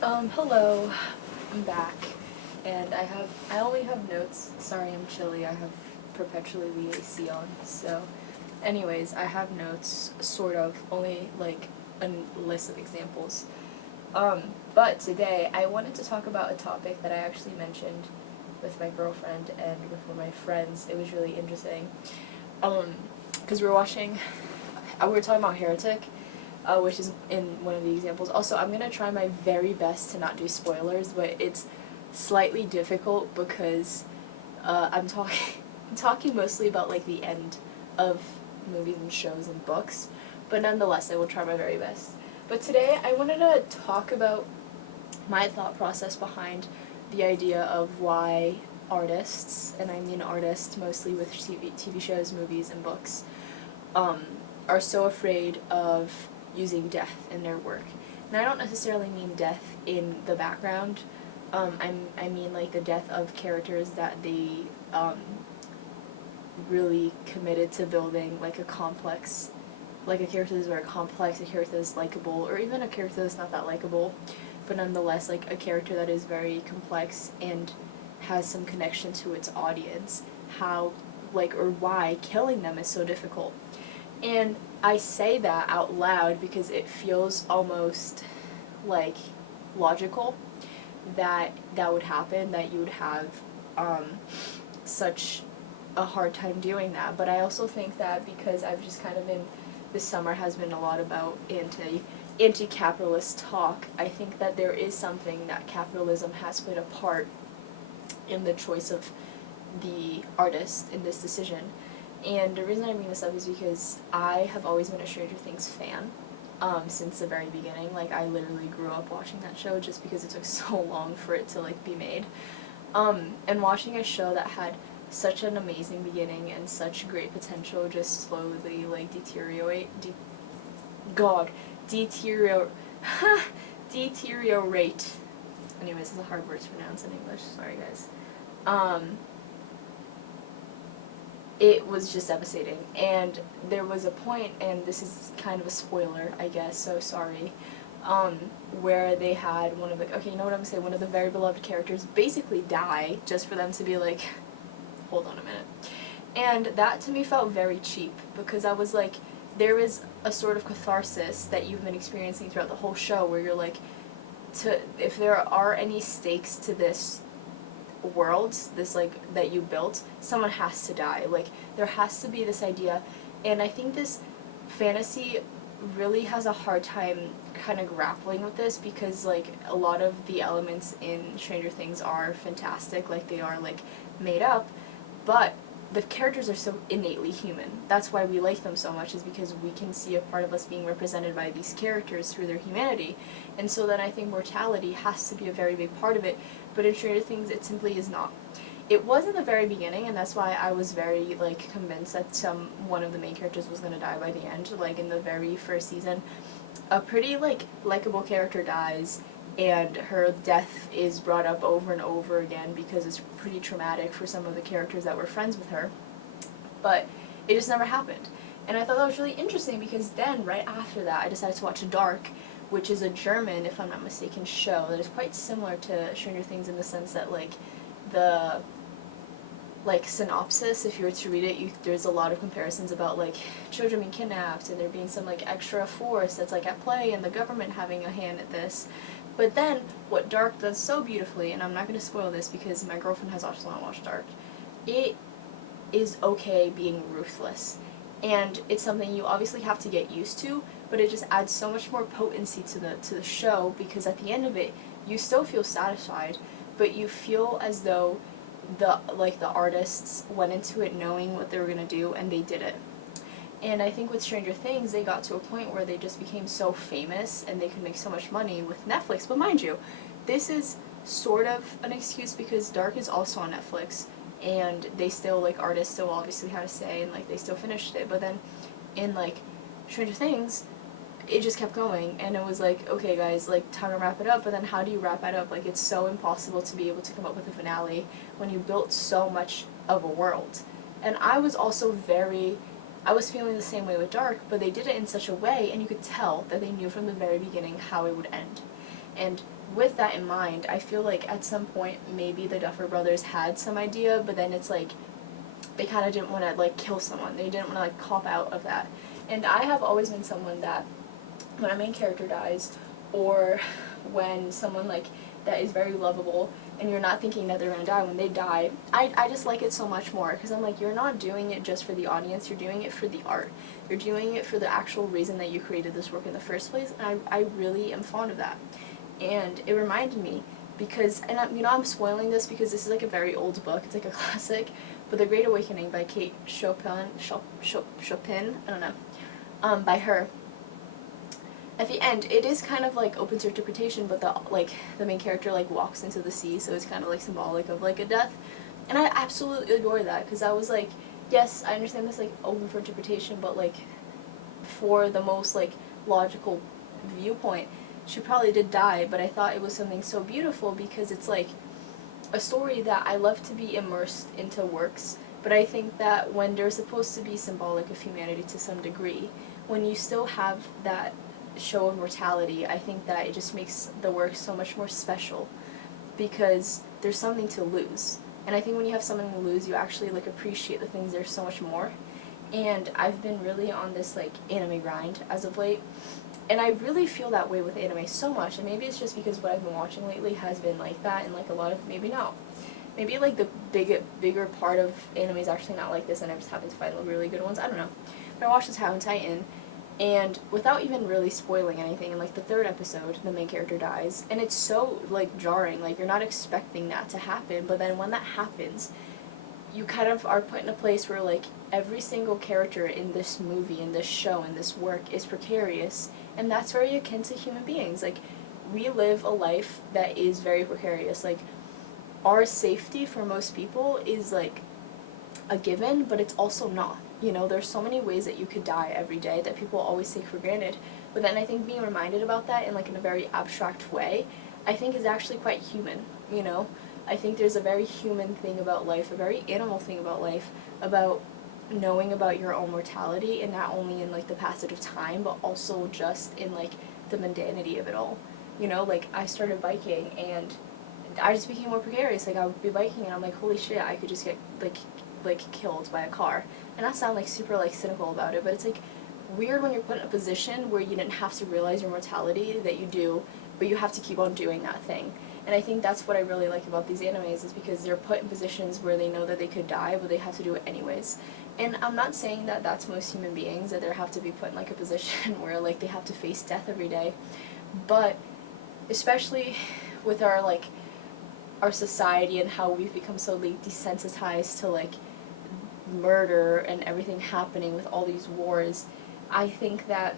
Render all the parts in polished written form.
Hello, I'm back, and I only have notes. Sorry, I'm chilly. I have perpetually the AC on. So, anyways, I have notes, sort of, only like a list of examples. But today I wanted to talk about a topic that I actually mentioned with my girlfriend and with one of my friends. It was really interesting. Because we were talking about Heretic, which is in one of the examples. Also, I'm going to try my very best to not do spoilers, but it's slightly difficult because I'm talking I'm talking mostly about like the end of movies and shows and books, but nonetheless, I will try my very best. But today, I wanted to talk about my thought process behind the idea of why artists, and I mean artists mostly with TV shows, movies, and books, are so afraid of using death in their work. And I don't necessarily mean death in the background. I mean like the death of characters that they really committed to building, like a complex, like a character that's very complex, a character that's likable, or even a character that's not that likable, but nonetheless like a character that is very complex and has some connection to its audience. How, like, or why killing them is so difficult. And I say that out loud because it feels almost like logical that that would happen, that you would have such a hard time doing that. But I also think that because I've just kind of been, this summer has been a lot about anti-capitalist talk, I think that there is something that capitalism has played a part in the choice of the artist in this decision. And the reason I bring this up is because I have always been a Stranger Things fan since the very beginning. Like, I literally grew up watching that show just because it took so long for it to, like, be made. And watching a show that had such an amazing beginning and such great potential just slowly, like, deteriorate. Deteriorate. Anyways, it's a hard word to pronounce in English. Sorry, guys. It was just devastating. And there was a point, and this is kind of a spoiler, I guess, so sorry, where they had one of the, okay, you know what I'm saying, one of the very beloved characters basically die just for them to be like, hold on a minute. And that to me felt very cheap, because I was like, there is a sort of catharsis that you've been experiencing throughout the whole show where you're like, if there are any stakes to this world, this, like, that you built, someone has to die. Like, there has to be this idea, and I think this fantasy really has a hard time kind of grappling with this, because, like, a lot of the elements in Stranger Things are fantastic, like, they are, like, made up, but the characters are so innately human. That's why we like them so much, is because we can see a part of us being represented by these characters through their humanity. And so then I think mortality has to be a very big part of it, but in Stranger Things it simply is not. It was in the very beginning, and that's why I was very, like, convinced that one of the main characters was going to die by the end. Like, in the very first season, a pretty, like, likable character dies, and her death is brought up over and over again because it's pretty traumatic for some of the characters that were friends with her. But it just never happened. And I thought that was really interesting, because then, right after that, I decided to watch Dark, which is a German, if I'm not mistaken, show that is quite similar to Stranger Things in the sense that, like, the, like, synopsis, if you were to read it, there's a lot of comparisons about, like, children being kidnapped and there being some, like, extra force that's, like, at play and the government having a hand at this. But then, what Dark does so beautifully, and I'm not going to spoil this because my girlfriend has also not watched Dark, it is okay being ruthless. And it's something you obviously have to get used to, but it just adds so much more potency to the show, because at the end of it, you still feel satisfied, but you feel as though the artists went into it knowing what they were going to do, and they did it. And I think with Stranger Things, they got to a point where they just became so famous and they could make so much money with Netflix. But mind you, this is sort of an excuse because Dark is also on Netflix, and they still, like, artists still obviously had a say, and, like, they still finished it. But then in, like, Stranger Things, it just kept going, and it was like, okay guys, like, time to wrap it up, but then how do you wrap it up? Like, it's so impossible to be able to come up with a finale when you built so much of a world. And I was feeling the same way with Dark, but they did it in such a way, and you could tell that they knew from the very beginning how it would end. And with that in mind, I feel like at some point maybe the Duffer Brothers had some idea, but then it's like they kind of didn't want to like kill someone. They didn't want to like cop out of that. And I have always been someone that when a main character dies, or when someone like that is very lovable and you're not thinking that they're going to die, when they die, I just like it so much more, because I'm like, you're not doing it just for the audience, you're doing it for the art. You're doing it for the actual reason that you created this work in the first place, and I really am fond of that. And it reminded me, because, and I'm spoiling this because this is like a very old book, it's like a classic, but The Great Awakening by Kate Chopin, I don't know, by her. At the end, it is kind of like open to interpretation, but the main character like walks into the sea, so it's kind of like symbolic of like a death, and I absolutely adore that, because I was like, yes, I understand this like open for interpretation, but like for the most like logical viewpoint, she probably did die, but I thought it was something so beautiful, because it's like a story that I love to be immersed into works, but I think that when they're supposed to be symbolic of humanity to some degree, when you still have that show of mortality, I think that it just makes the work so much more special, because there's something to lose. And I think when you have something to lose, you actually like appreciate the things there so much more. And I've been really on this like anime grind as of late, and I really feel that way with anime so much. And maybe it's just because what I've been watching lately has been like that, and like a lot of, maybe not, maybe like the bigger part of anime is actually not like this, and I just happen to find the really good ones. I don't know. But I watched Attack on Titan, and without even really spoiling anything, in like the third episode, the main character dies, and it's so like jarring, like you're not expecting that to happen, but then when that happens, you kind of are put in a place where like every single character in this movie, in this show, in this work is precarious, and that's very akin to human beings. Like, we live a life that is very precarious. Like, our safety for most people is like a given, but it's also not. You know, there's so many ways that you could die every day that people always take for granted. But then I think being reminded about that in like in a very abstract way, I think is actually quite human, you know? I think there's a very human thing about life, a very animal thing about life, about knowing about your own mortality, and not only in like the passage of time, but also just in like the mundanity of it all. You know, like I started biking and I just became more precarious. Like I would be biking and I'm like, holy shit, I could just get like killed by a car. And I sound like super like cynical about it, but it's like weird when you're put in a position where you didn't have to realize your mortality, that you do, but you have to keep on doing that thing. And I think that's what I really like about these animes, is because they're put in positions where they know that they could die, but they have to do it anyways. And I'm not saying that that's most human beings, that they have to be put in like a position where like they have to face death every day, but especially with our like our society and how we've become so like desensitized to like murder and everything happening with all these wars, I think that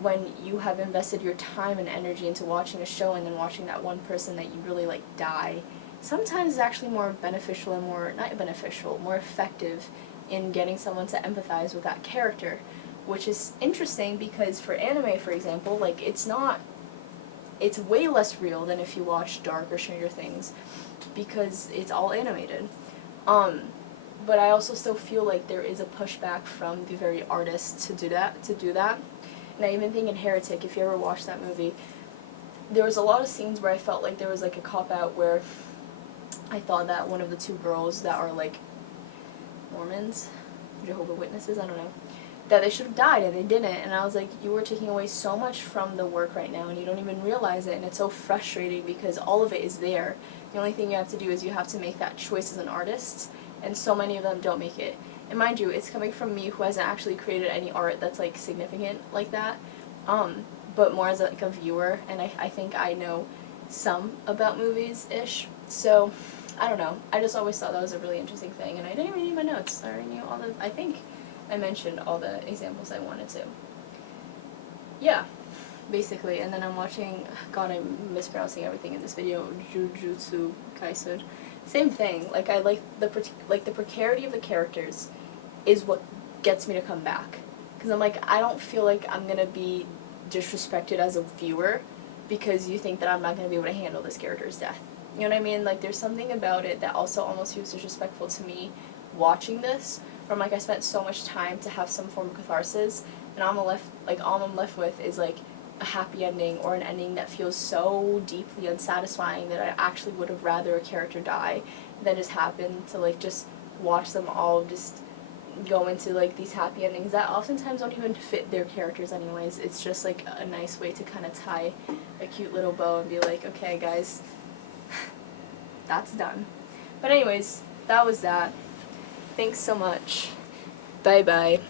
when you have invested your time and energy into watching a show and then watching that one person that you really like die, sometimes it's actually more beneficial and more, not beneficial, more effective in getting someone to empathize with that character, which is interesting because for anime, for example, like it's way less real than if you watch Dark or Stranger Things, because it's all animated. But I also still feel like there is a pushback from the very artists to do that. And I even think in Heretic, if you ever watched that movie, there was a lot of scenes where I felt like there was like a cop-out where I thought that one of the two girls that are like Mormons, Jehovah's Witnesses, I don't know, that they should have died and they didn't, and I was like, you are taking away so much from the work right now and you don't even realize it, and it's so frustrating because all of it is there. The only thing you have to do is you have to make that choice as an artist, and so many of them don't make it. And mind you, it's coming from me who hasn't actually created any art that's like significant like that, but more as like a viewer, and I think I know some about movies-ish, so I don't know. I just always thought that was a really interesting thing, and I didn't even need my notes. I already knew all the, I think I mentioned all the examples I wanted to. Yeah, basically, and then I'm watching, God, I'm mispronouncing everything in this video, Jujutsu Kaisen. Same thing, like I like the precarity of the characters is what gets me to come back. Because I'm like, I don't feel like I'm going to be disrespected as a viewer because you think that I'm not going to be able to handle this character's death. You know what I mean? Like, there's something about it that also almost feels disrespectful to me watching this, where I'm like, I spent so much time to have some form of catharsis, and all I'm left with is like, a happy ending or an ending that feels so deeply unsatisfying that I actually would have rather a character die than just happen to like just watch them all just go into like these happy endings that oftentimes don't even fit their characters anyways. It's just like a nice way to kind of tie a cute little bow and be like, okay guys, that's done. But anyways, that was that. Thanks so much. Bye bye.